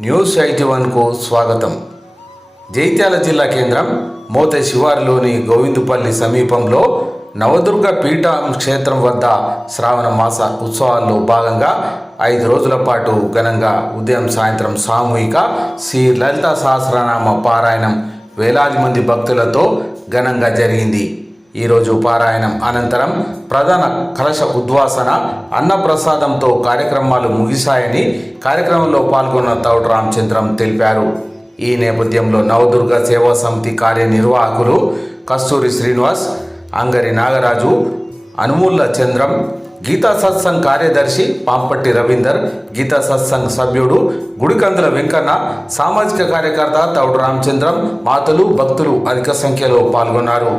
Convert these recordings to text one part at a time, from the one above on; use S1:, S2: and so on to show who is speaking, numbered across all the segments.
S1: News eighty వన్కు స్వాగతం. జైత్యాల జిల్లా కేంద్రం మోత శివారులోని గోవిందుపల్లి సమీపంలో నవదుర్గ పీఠం క్షేత్రం వద్ద శ్రావణ మాస ఉత్సవాల్లో భాగంగా ఐదు రోజుల పాటు ఘనంగా ఉదయం సాయంత్రం సామూహిక శ్రీ లలిత సహస్రనామ పారాయణం వేలాది మంది భక్తులతో ఘనంగా జరిగింది. ఈరోజు పారాయణం అనంతరం ప్రధాన కలశ ఉద్వాసన అన్నప్రసాదంతో కార్యక్రమాలు ముగిశాయని కార్యక్రమంలో పాల్గొన్న తౌడు రామచంద్రం తెలిపారు. ఈ నేపథ్యంలో నవదుర్గ సేవా సమితి కార్యనిర్వాహకులు కస్తూరి శ్రీనివాస్ అంగరి నాగరాజు అనుమూల్ల చంద్రం గీతా సత్సంగ్ కార్యదర్శి పాంపట్టి రవీందర్ గీతా సత్సంగ్ సభ్యుడు గుడికందుల వెంకన్న సామాజిక కార్యకర్త తౌడు రామచంద్రం మాతలు భక్తులు అధిక సంఖ్యలో పాల్గొన్నారు.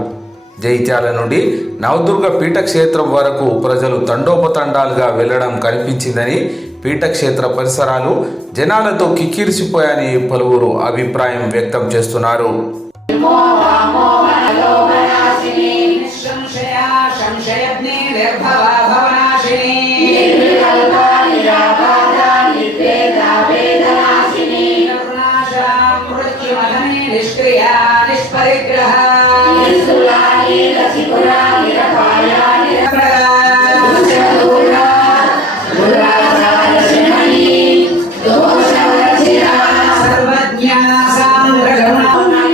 S1: జైత్యాల నుండి నవదుర్గ పీఠక్షేత్రం వరకు ప్రజలు తండోపతండాలుగా వెళ్ళడం కనిపించిందని పీఠక్షేత్ర పరిసరాలు జనాలతో కిక్కిరిసిపోయాయని పలువురు అభిప్రాయం వ్యక్తం చేస్తున్నారు.
S2: నిస్సంశయా సంశయజ్ఞే เล้นะ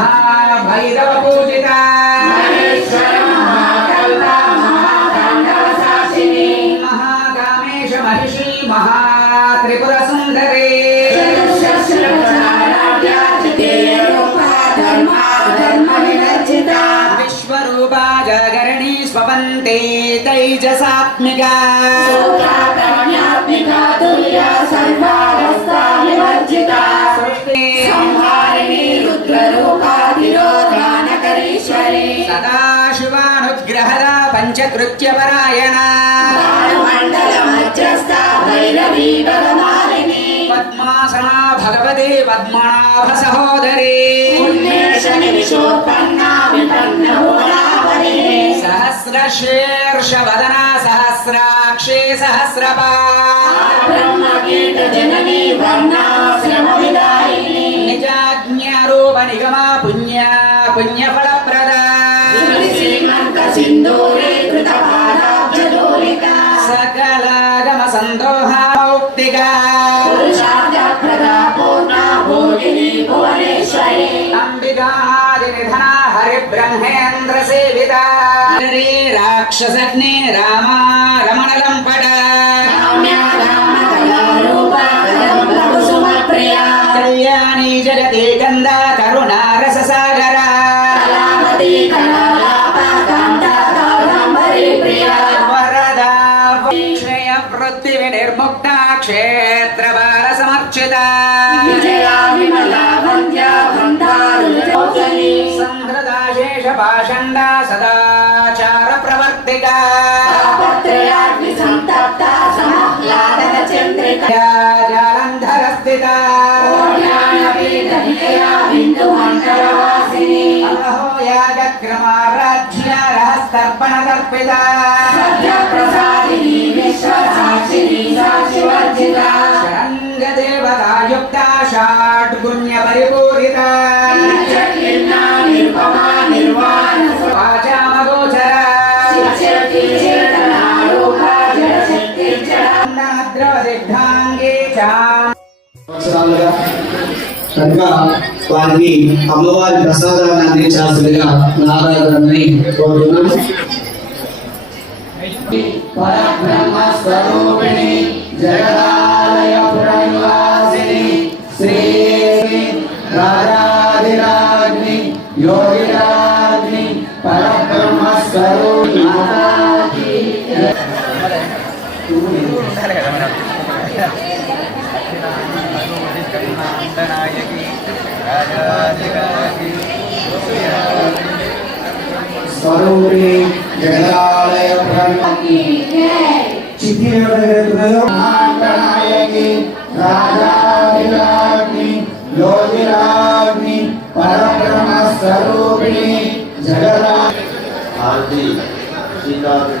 S2: మహాభైరవ పూజిత మహాకామేశ మహిషి మహాత్రిపుర సుందరి విశ్వరూపా జగరణి స్వపంతే తైజసాత్మికా. సదాశివానుగ్రహద పంచకృత్యపరాయణ పద్మాసనా భగవతి పద్మనాభ సహోదరి సహస్రశీర్షవదన సహస్రాక్షి సహస్రపా నిజాజ్ఞారూప నిగమా పుణ్య పుణ్యఫలప్రద राक्षसग्ने रामा రహస్తర్పణ దర్పిత
S3: సత్యప్రసాదిని విశ్వసాక్షిని సాక్షివర్జిత
S2: శరంగదేవతాయుక్త షాట్ పుణ్య పరిపూరిత వాచామగోచర ద్రవదిగ్ధాంగే చా
S4: వారికి అమ్మవారి ప్రసాదాన్ని అందించాల్సిందిగా నారాయణని కోరుతున్నాను.
S3: పరబ్రహ్మ స్వరూపిణి జగదాలయ పురనివాసిని శ్రీ రాజాధిరాగ్ని యోగిరాగ్ని పరబ్రహ్మ స్వరూపిణి జగదాలయ ప్రణాయకి రాజాధిరాజ్ఞి యోగిరాజ్ఞి పరబ్రహ్మ స్వరూపిణి జగదా
S5: ఆది శ్రీకాకుళ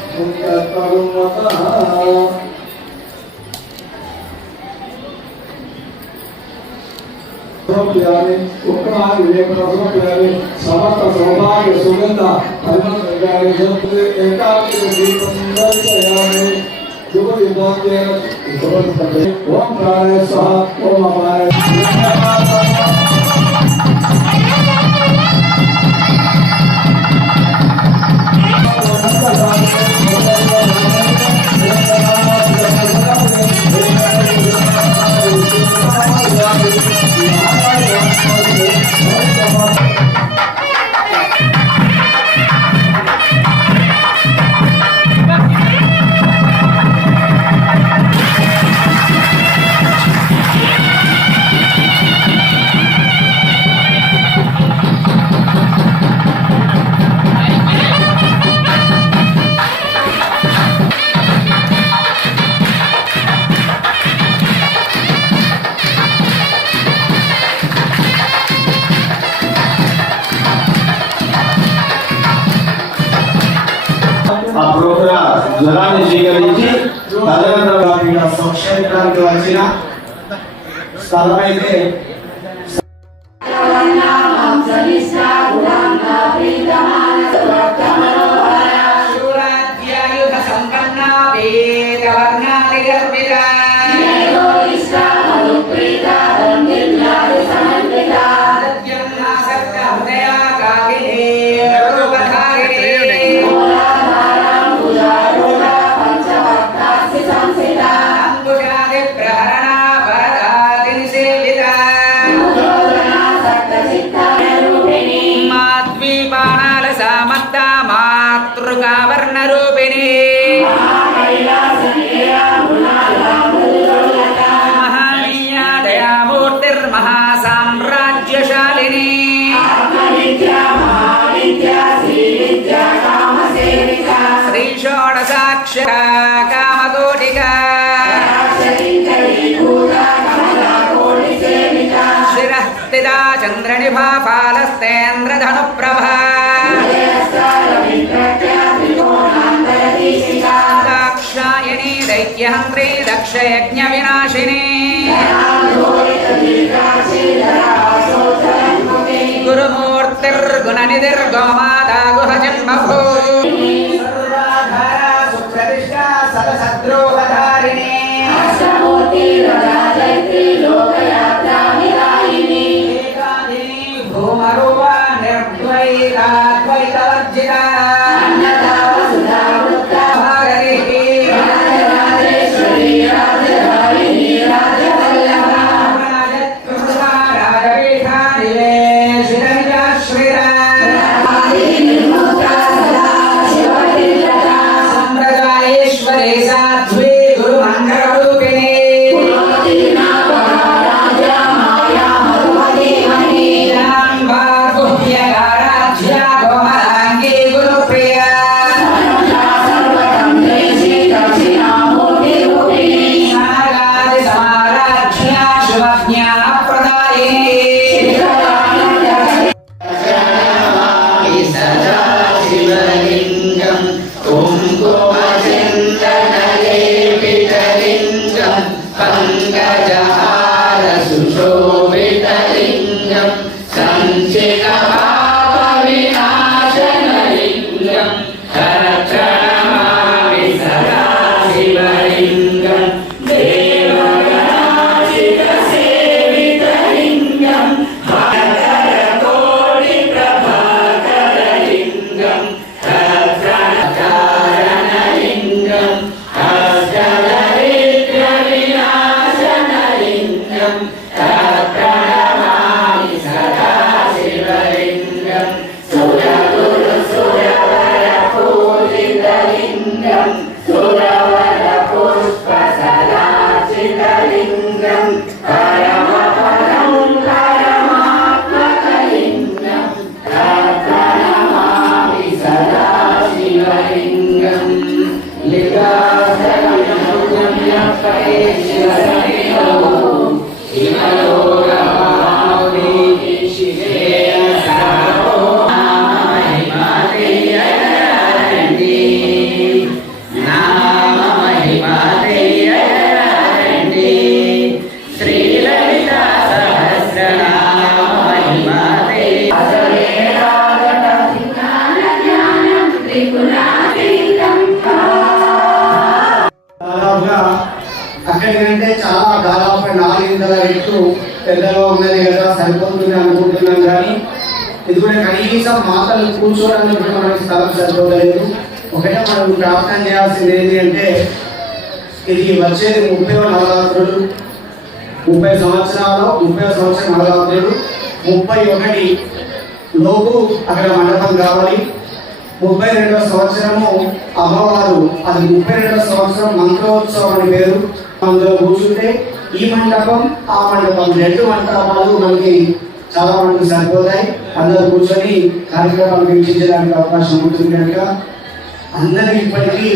S3: प्यारे उपकार विवेक प्रभु प्यारे समस्त सौभाग्य सुगंधा हनुमत प्यारे जब एकाकी दीपम दर्शयामि युवति भोग्य ओम प्राणाय स्वाहा
S5: ओम अमाय జ్వరాన్ని స్వీకరించి తదనంతరం
S4: సంక్షేమానికి వచ్చిన
S2: స్థలమైతే దైత్యహంత్రీ దక్షయజ్ఞ వినాశిని గురుమూర్తిర్గుణనిధిర్గోమాతా
S4: పెద్దగా ఉన్నది కదా సరిపోతుంది అనుకుంటున్నాం కానీ ఇది కనీసం మాటలు కూర్చోవడానికి కూడా మనకి స్థలం సరిపోలేదు ఒకటే మనం ప్రార్థన చేయాల్సింది ఏంటి అంటే ఇది వచ్చేది ముప్పై నవరాత్రులు ముప్పై సంవత్సరాలు ముప్పై సంవత్సరం నవరాత్రులు ముప్పై ఒకటి లోపు అక్కడ మండపం కావాలి. ముప్పై రెండవ సంవత్సరము అమ్మవారు అది ముప్పై రెండవ సంవత్సరం మంత్రోత్సవం అని పేరు. అందులో కూర్చుంటే ఈ మండపం ఆ మండపం రెండు మండపాలు మనకి చాలా మందికి సరిపోతాయి. అందరూ కూర్చొని కార్యక్రమాలు వీక్షించడానికి అవకాశం ఉంటుంది కనుక అందరికి ఇప్పటికీ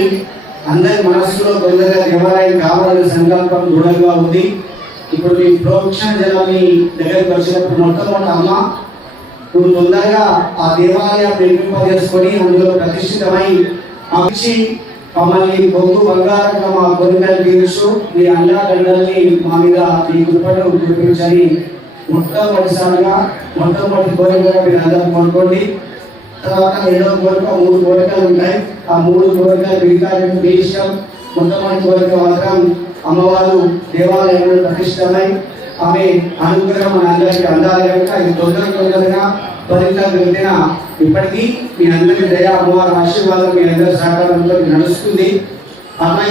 S4: అందరి మనసులో తొందరగా దేవాలయం కావాలనే సంకల్పం దృఢంగా ఉంది. ఇప్పుడు మీ ప్రోక్షణ జలాన్ని దగ్గరికి వచ్చినప్పుడు మొట్టమొదటి అమ్మ నువ్వు తొందరగా ఆ దేవాలయం నిర్మింపజేసుకొని అందులో ప్రతిష్ఠితమై మంచి మమ్మల్ని బొగ్గు బంగారంగా మా కోరికలు తీర్చు మీ అండాదండల్ని మా మీద మీ కృపను కురిపించని మొట్టమొదటిసారిగా మొట్టమొదటి కోరికగా మీరు అందరం కొనుక్కోండి తర్వాత రెండో కోరిక మూడు కోరికలు ఉంటాయి. ఆ మూడు కోరికలు మిగతా రెండు మీ ఇష్టం మొట్టమొదటి కోరిక మాత్రం అమ్మవారు దేవాలయంలో ప్రతిష్టమై ఆమె అనుగ్రహం అందరికీ అందాలి కనుక. ఇది తొందర తొందరగా త్వరితంగా వెళ్తిన ఇప్పటికీ మీ అందరి దయ అమ్మవారి ఆశీర్వాదం మీ అందరి సహకారంతో నడుస్తుంది. అమ్మాయి